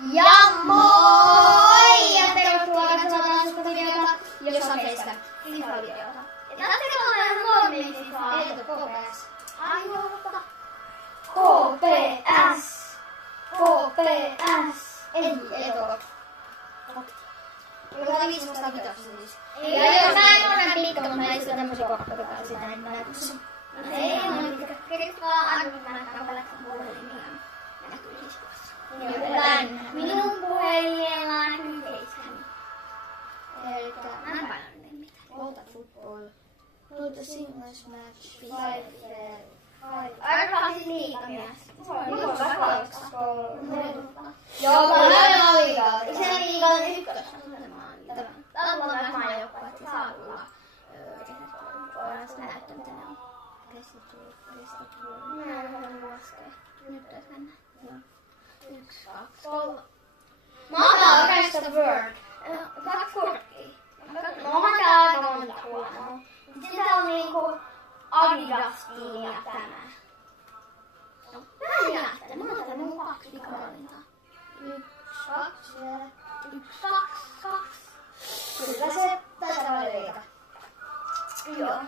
Ja moi! Ja tervetuloa katsomaan Suskavideota, jossa on keistä FIFA-videota. Ja tässä on luomia FIFA. Ei KPS. Ai joo, KPS. KPS. Ei toki. Joka oli 500 kitossa siis. Ja jos mä en ole pitkä, mutta mä istun tämmösiä kokkoja sitä, niin mä näkysin. Ei ole pitkä. Kerrit vaan arvot mä näkään paletkan puhelimia. Näkyy siis tuossa. Minun puhelimella näkyy keissäni. Elikkä mä en painanut mitään. Volta football. Volta singles match. Arvaa siis liikamies. Joo, paljon on liikaa. Se liikaa on ykkös. Tällä on myös maajoukkoa, että saa tulla. Voidaan sitä näyttää, mitä ne on. Restituo. Mä en halua laskea. Nyt täytyy mennä. Joo. 1, 2, 3. Mä otan oikeastaan Word. 2 korttia. Mä oon tää aika monta huonoa. Sitten tää on niinku Adidas-tiimi ja tämä. No, mä en jähtää. Mä otan mun 2 pikavalintaa. 1, 2 vielä. 1, 2, 2. Kyllä se taitaa olla liika. Joo.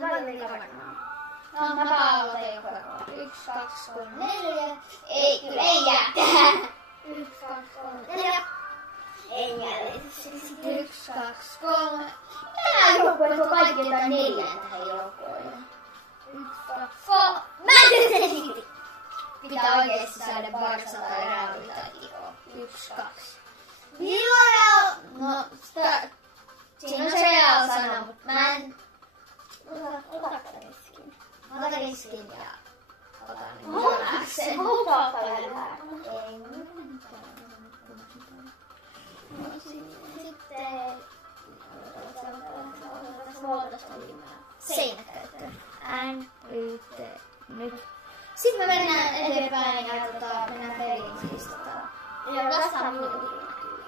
Mä olen liika varmaan. No, mä aloitan joku. 1, 2, 3, 4. Ei, kyllä ei jää. 1, 2, 3, 4. Ei jää. 1, 2, 3. Tää joukkueet on kaikki jotain 4 tähän joukkueeseen. 1, 2, 3. Mä en tee sen silti. Pitää oikeesti saada Barça tai Real tai Iko. 1, 2. Villarreal! No, siinä on se Real-sana, mut mä en... Otatko riskin? Mä otan riskin ja otan Monaxen. Haluatko ottaa vähän? Ei. Sitten... Otetaan seinäkäyttöön. NYT. Nyt. Sitten me mennään eteenpäin ja mennään peliin siis ja tässä on minuutin näkyy.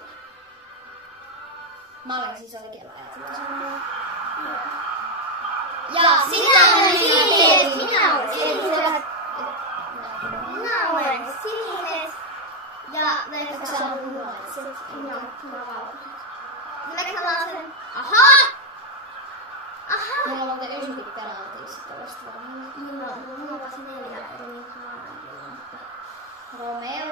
Mä olen siis oikealla ajatella. Ja sinä olen sinises. Minä olen sinises. Ja Leksa on punaiset. Minä olen sen. Ahaa! Ahaa! Meillä on muuten 90 penaltia sitten vastaan. Mulla on vasta 4 eri Romeo.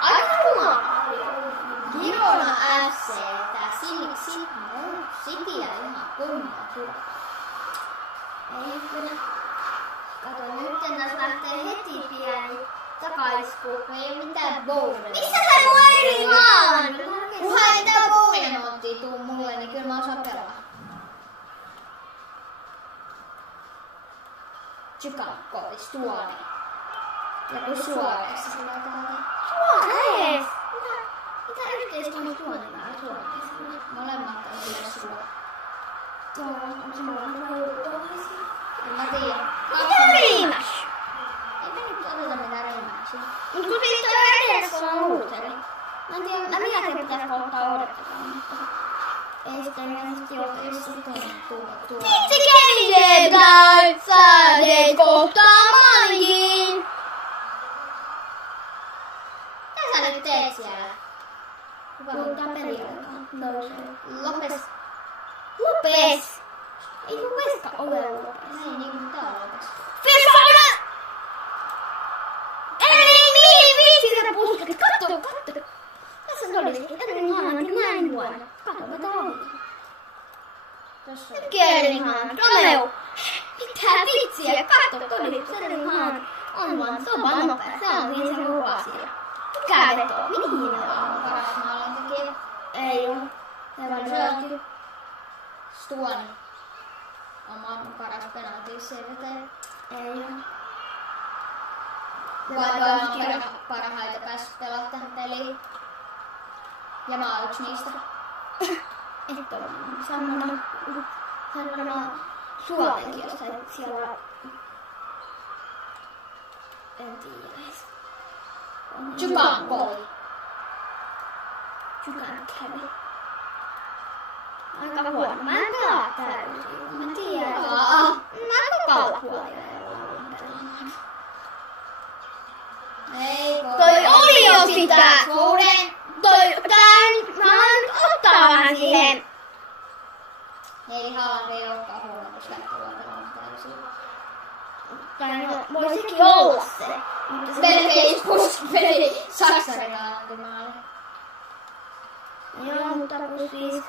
Aika huomaa. Girona FC. Tää City ja ihan kunnia turva. Ei kyllä. Kato, nyt tässä lähtee heti pieni takaisku. Ei oo mitään bowleja. Missä tää mun eri vaan? Kunhan ei tää bowlemonttia tuu mulle, niin kyllä mä osaan pelaa. Tsykalkovis, Tuone. Ja kun Suores. Suores! Mitä yhteistä on Tuonella ja Suoresilla? Molemmat on kyllä Suore. Joo, onko se molemmat joulutuollisia? En mä tiedä. Mitä rematch? Ei me nyt oteta mitään rematchia. Mut kun siitä on edessä on uuteli. Mä en tiedä, mikä pitäis kohtaa odotetaan, mutta... Ei sitä ilmeisesti ole, jos sitten tuo. Vitsi kehitetään! Sä teet kohtaa maaliin! Mitä sä nyt teet siellä? Kuka huutaa peliaikaan? Lopes! Lopes! Ei Lopeska ole Lopes. Ei niinku tää on Lopes. Fyrfana! Ei niin vitsi sitä puskakit! Katto! Tässä on todellisesti Erling näin huono. Kato, mitä on. Nyt Erling Haaland. Romeo! Mitä vitsiä? Katso todellisesti Erling Haaland. On vaan, se on vaan nopea. Se on niin se muu asia. Mikä vetoo? Mihin ne on? Paras maalintekijä. Ei oo. Lewandowski. Stuani. On maailman paras penalti CVT. Ei oo. Lewandowski on parhaita päässyt pelaa tähän peliin. Ja mä oon yksi niistä. Et ole sanonut Suomenkin, jos siellä... En tiedä. Tsykankoli. Tsykankeli. Aika huono. Mä en pelaa täysin. Mä tiedän. Mä aika palapuolella. Niin tää Foden. Mä haluan ottaa vähän siihen. Ei Haaland ei olekaan huono, koska ne tulee täysin. Tai no, voi sekin olla se. Melkein puskipeli Saksan Haalantimaali. Joo, mutta kun siis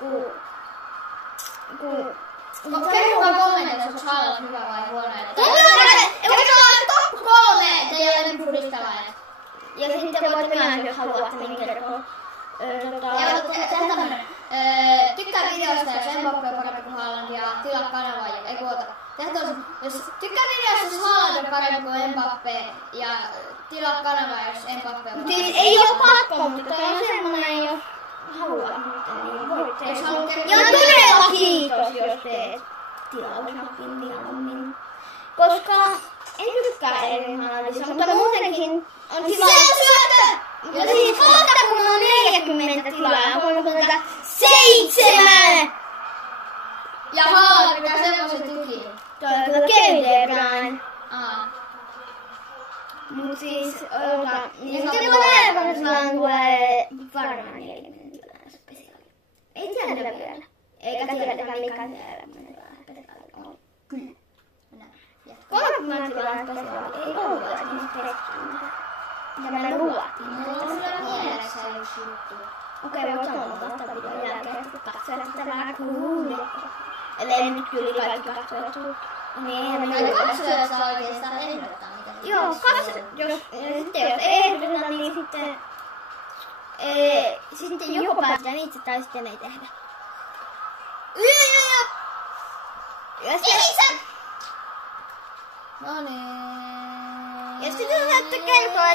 Kertokaa kommenteissa, onko Haaland hyvä vai huono. Voiko olla top 3 teidän lempifudistalaajat? Ja sitten voitte myös, jos haluatte, niin kertoa. Tykkää videosta, jos Mbappé on parempi kuin Haaland ja tilaa kanavaa. Ei kuota. Jos tykkää videosta, jos Haaland on parempi kuin Mbappé ja tilaa kanavaa, jos Mbappé on parempi. Siis ei oo pakko, mutta toi on semmonen, jos haluaa. Ja todella kiitos, jos teet tilausnakin mieluummin. Koska en tykkää eri Haalandissa, mutta muutenkin on tilaa. Mutta siis oota, kun on 40 tilaa, voin ottaa 7! Ja Haaland pitää semmosen tykin. Toi on kyllä Kevin De Bruyne. Mut siis, niin sitten Leverkuselaan tulee varmaan 40 tilaa spesiaali. Ei tiedä vielä. Eikä tiedetä mikä se 40 spesiaali on. Kyllä. 30 tilaa spesiaali ei ollut esimerkiksi spesiaali. Ja mä luotin. Mulla on kyllä mielessä yksi juttu. Okei, voit sanoa tästä videon jälkeen, että katsojat sitä vähän kuulee. Ellei nyt kyllä kaikki katsojat tuu. Niin, Kaikki katsojat saa oikeastaan ehdottaa mitä. Joo, jos ehdotetaan, niin sitten joko päätetään itse tai sitten ei tehdä. No niin. Ja sitten saatte kertoa,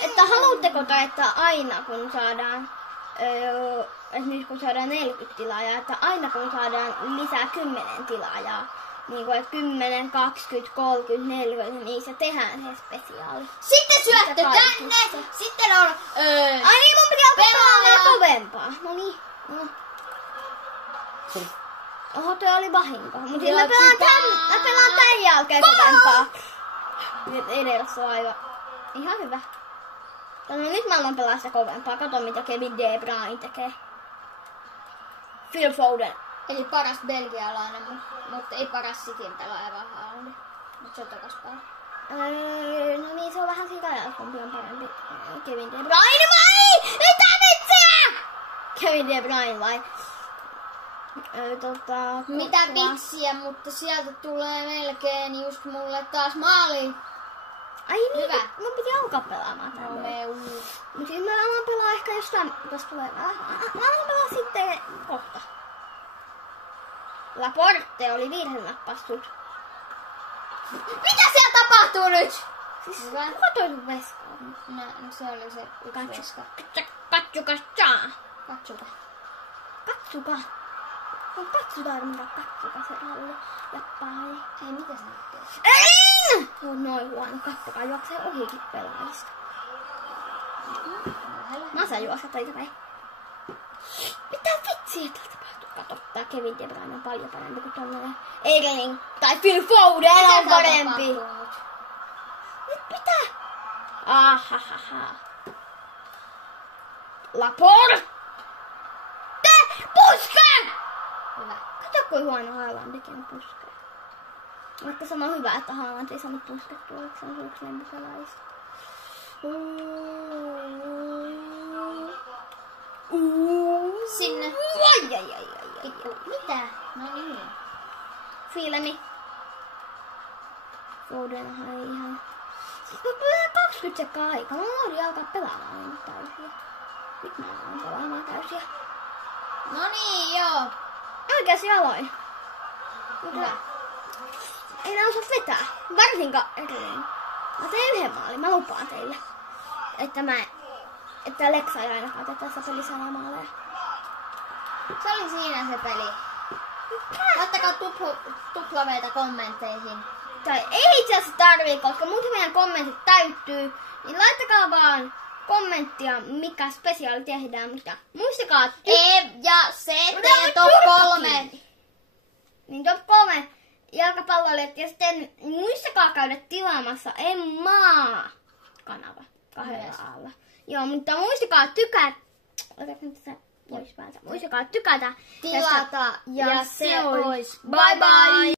että haluatteko että aina kun saadaan, nyt kun saadaan 40 tilaajaa, että aina kun saadaan lisää 10 tilaajaa, niin kuin, että 10, 20, 30, 40, niin se tehdään se spesiaali. Sitten syötte tänne! Sitten on... Ai niin, mun pitää pelaa kovempaa. No niin. Oho, toi oli vahinko. Mut siis mä pelaan tän jälkeen kovempaa. Nyt edessä on aivan ihan hyvä. No nyt mä alan pelaa sitä kovempaa. Kato mitä Kevin De Bruyne tekee. Phil Foden. Eli paras belgialainen, mutta ei paras Cityn pelaaja vaan Haaland. Mut se on tokas pala. No niin, se on vähän siitä ajaa, kumpi on parempi. Kevin De Bruyne vai? Mitä vitsiä? Kevin De Bruyne vai? Mitä vitsiä, mutta sieltä tulee melkein just mulle taas maali. Ai niin, hyvä. mun piti alkaa pelaamaan tänne. Mut siis mä alan pelaa ehkä jostain, tästä tulee. Mä alan pelaa sitten kohta. Laporte oli virhenappassut. Mitä siellä tapahtuu nyt? Siis kuka toi sun veskaan? No se oli se yksi veska. Katsuka. On katsotaan mitä katsokaa se alle. Jappai. Hei, mitä sä nyt teet? Ei! Se on noin huono. Katsokaa, juoksee ohikin pelaajista. Mä saan juosta toisapäin. Mitä vitsiä täällä tapahtuu? Kato, tää Kevin De Bruyne on paljon parempi kuin tollanen. Eikä niin. Tai Phil Foden on parempi. Nyt mitä? Ahahaha. Laporte! Puske! Hyvä. Kato kuin huono Haalandikin puskee. Vaikka sama hyvä, että Haaland ei saanut puskettua, että se on yksi lempipelaajista. Sinne. Ai. Mitä? No niin. Filmi. Fodenhan ei ihan... Siis mä pelaan 20 sekkaa aikaa. Mä unohdin alkaa pelaamaan nyt täysiä. Nyt mä alan pelaamaan täysiä. No niin, joo. Oikeasti aloin. Hyvä. Ei nää osaa vetää. Varsinkaan edelleen. Mä teen yhden maalin. Mä lupaan teille. Että Leksa ei ainakaan tee tässä pelissä enää maaleja. Se oli siinä se peli. Laittakaa tuplaveita kommentteihin. Tai ei itse asiassa tarvii, koska muuten meidän kommentit täyttyy. Niin laittakaa vaan kommenttia, mikä spesiaali tehdään. Mutta muistakaa... Ja se teidän top 3. Niin top 3 jalkapalloilijat. Ja sitten muistakaa käydä tilaamassa Emmaa-kanava. 2 alla. Joo, mutta muistakaa tykätä. Otatko nyt tätä pois päältä? Muistakaa tykätä. Tilata ja se ois. Bye bye!